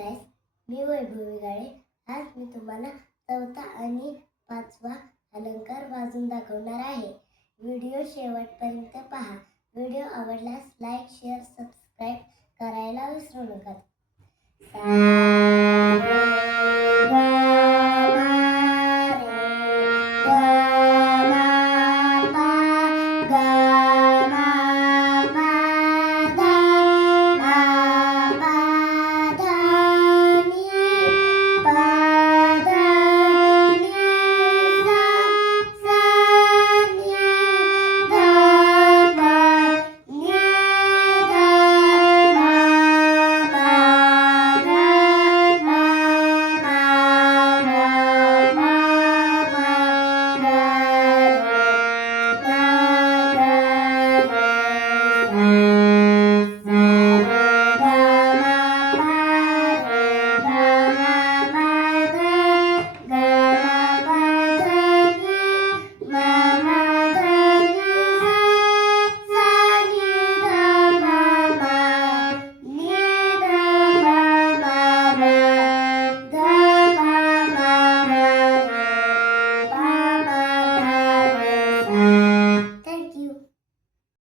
गाईस मी वैभवी गाळे आज मी तुम्हाला चौथा आणि पाचवा अलंकार वाजून दाखवणार आहे. व्हिडिओ शेवटपर्यंत पहा. व्हिडिओ आवडल्यास लाईक शेअर सबस्क्राईब करायला विसरू नका.